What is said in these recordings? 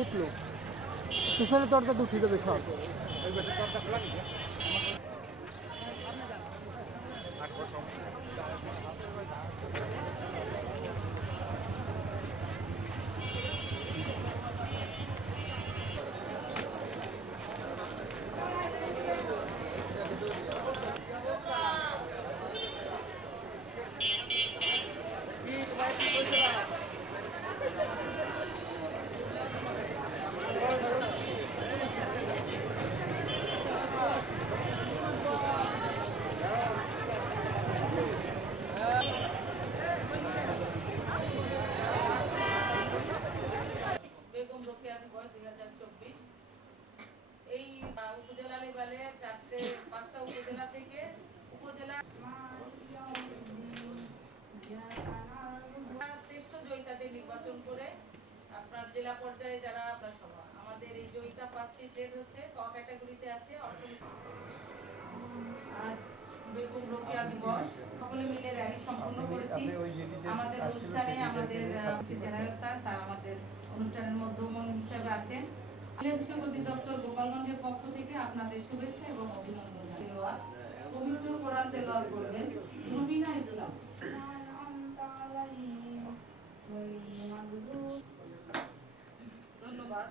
উঠল পিছনে দরজা উঠে যাবে সব বেগম রোকেয়া দিবস দুই এই উপজেলা লেভেলে চারটে পাঁচটা উপজেলা থেকে উপজেলা শ্রেষ্ঠ জয়িতাদের নির্বাচন করে আপনার জেলা পর্যায়ে যারা আপনার সভা। আমাদের এই জয়িতা পাঁচটি ট্রেড হচ্ছে ক ক্যাটাগরিতে আছে? অর্থনীতি আজ বেগম রোকেয়া দিবস। সকলে মিলে র্যালি সম্পন্ন করেছি। আমাদের অনুষ্ঠানে আমাদের জেনারেল স্যার হিসেবে আছেন শিক্ষক গোপালগঞ্জের পক্ষ থেকে আপনাদের শুভেচ্ছা এবং অভিনন্দন তেলাওয়াত পবিত্র কোরআন তেলাওয়াত করবেন রুবিনা ইসলাম ধন্যবাদ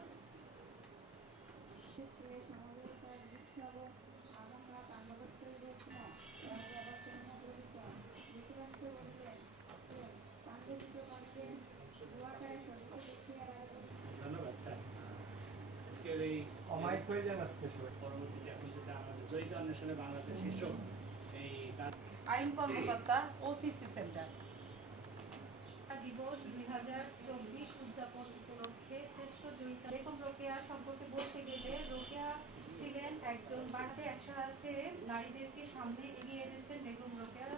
ধন্যবাদ স্যার আজকের এই অমায়িক হয়ে যান আজকে পরবর্তীতে এখন যেটা আমাদের জয়িত অন্বেষণে বাংলাদেশ শীর্ষক এই আইন কর্মকর্তা ওসিসি সেন্টার। দিবস দুই হাজার চব্বিশ উদযাপন উপলক্ষে শ্রেষ্ঠ জয়িতা। বেগম রোকেয়া সম্পর্কে বলতে গেলে রোকেয়া ছিলেন একজন বাড়িতে একসাথে নারীদেরকে সামনে এগিয়ে এনেছেন বেগম রোকেয়া।